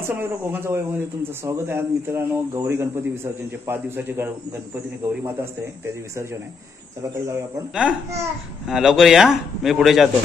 नमस्कार मित्र, कोकणच्या वैभवमध्ये तुमचं स्वागत आहे. आज मित्रांनो गौरी गणपती विसर्जनचे 5 दिवसाचे गणपतीने गौरी माता असते त्याचे विसर्जन आहे. चला तर जाऊया आपण. हा लवकर या, मी पुढे जातो.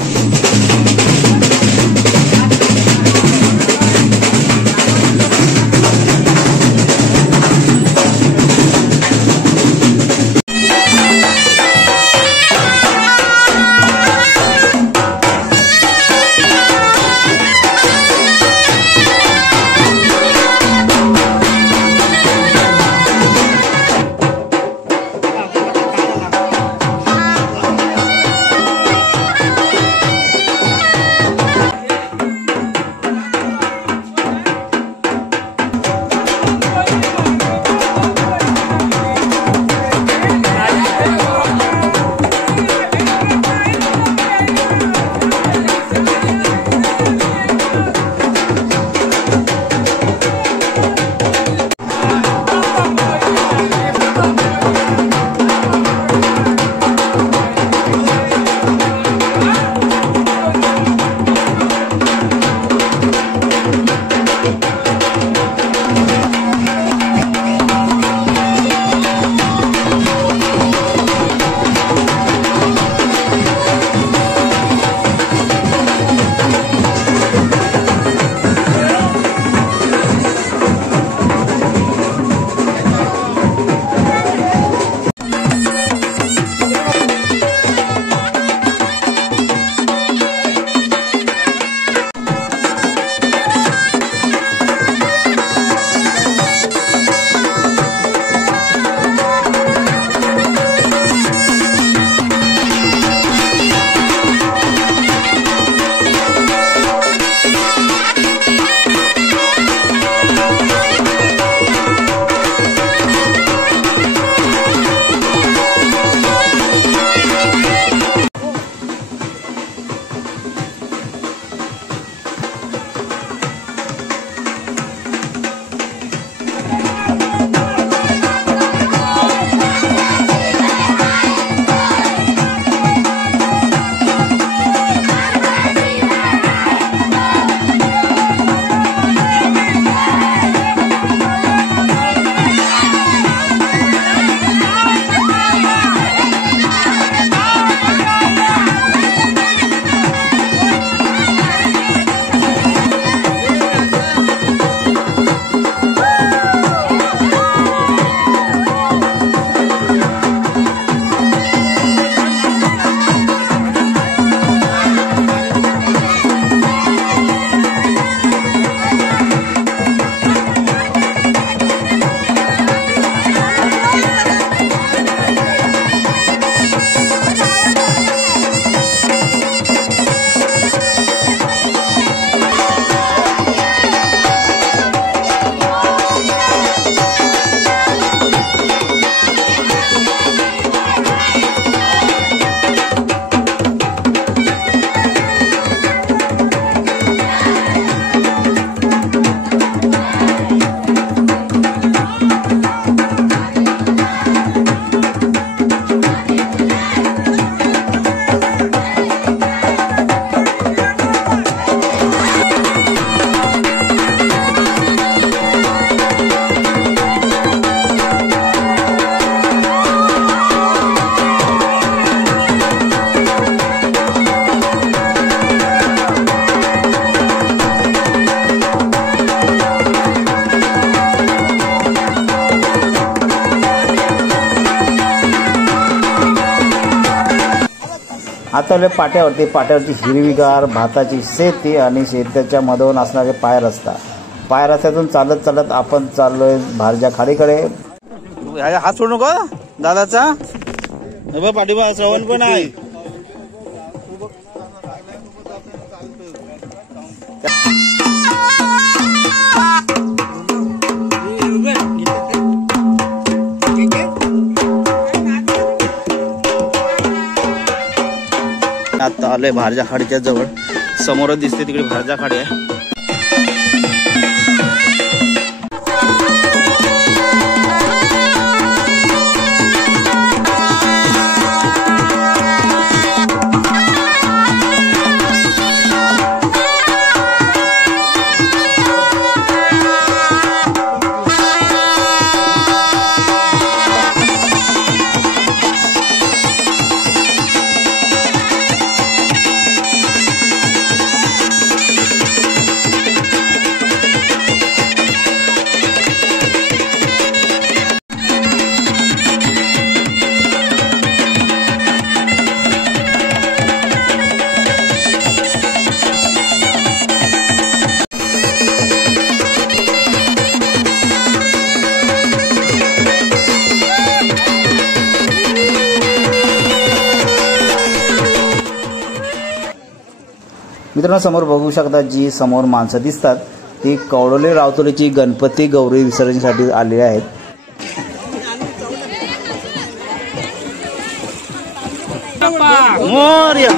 आता पाट्यावरती हिरवीगार भाताची शेती आणि शेताच्या मधून असणारे पाय रस्त्यातून चालत आपण चाललोय भारजा खाडीकडे. हात सोडू नको दादाचा. पाठीबा श्रवण पण आहे. आता आलोय भारजा खाडीच्या जवळ. समोरच दिसते तिकडे भारजा खाडी आहे. मित्रांनो समोर बघू शकता जी समोर माणसं दिसतात ती कवडोली रावतोलीची गणपती गौरी विसर्जनासाठी आलेली आहेत. मोरया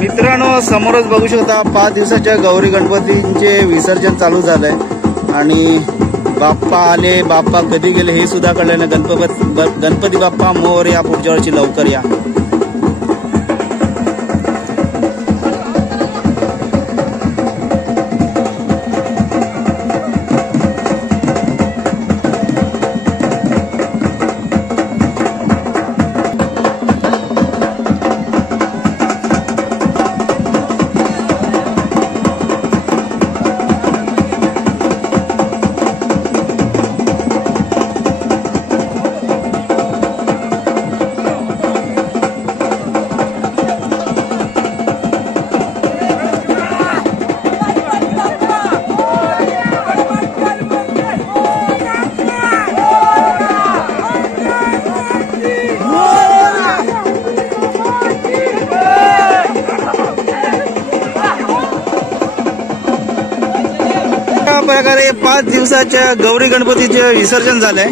मित्रांनो समोरच बघू शकता 5 दिवसाच्या गौरी गणपतींचे विसर्जन चालू झालंय आणि बाप्पा आले बाप्पा कधी गेले हे सुद्धा कळलं ना. गणपती बाप्पा मोरया, पुढच्या वर्षी लवकर या. प्रकारे 5 दिवसाच्या गौरी गणपतीचे विसर्जन झालंय.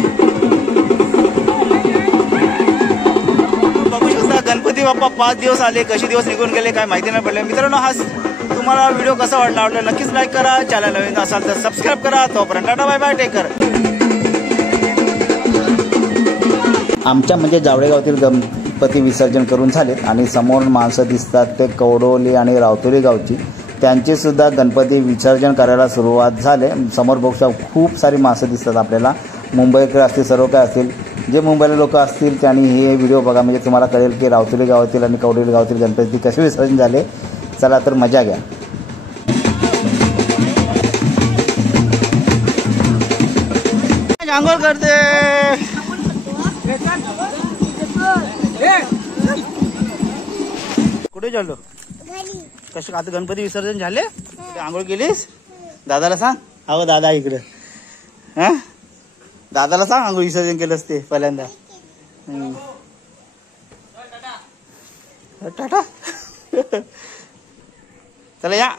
बघू शकता गणपती बाप्पा 5 दिवस आले, कसे दिवस निघून गेले काय माहिती नाही पडले. मित्रांनो हा तुम्हाला व्हिडिओ कसा वाटला नक्कीच लाईक करा, चॅनल नवीन असाल तर सबस्क्राईब करा. तोपर्यंत tata bye bye, take care. आमच्या म्हणजे जावळेगावातील गणपती विसर्जन करून झालेत आणि समोर माणसं दिसतात ते कवडोली आणि रावतोली गावची, त्यांचे सुद्धा गणपती विसर्जन करायला सुरुवात झाले. समोर बघू खूप सारी माणसं दिसतात आपल्याला, मुंबईकडे असतील सर्व काय असतील. जे मुंबईला लोक असतील त्यांनी हे व्हिडिओ बघा म्हणजे तुम्हाला कळेल की रावतोली गावातील आणि कवडोली गावातील गणपती कसे विसर्जन झाले. चला तर मजा घ्या. आंघोळ करते कुठे चाललो? कसे आता गणपती विसर्जन झाले? आंघोळ केलीस? दादाला सांग. अहो दादा इकडे. हा दादाला सांग आंघोळ विसर्जन केलंस ते पहिल्यांदा. टाटा. चला या.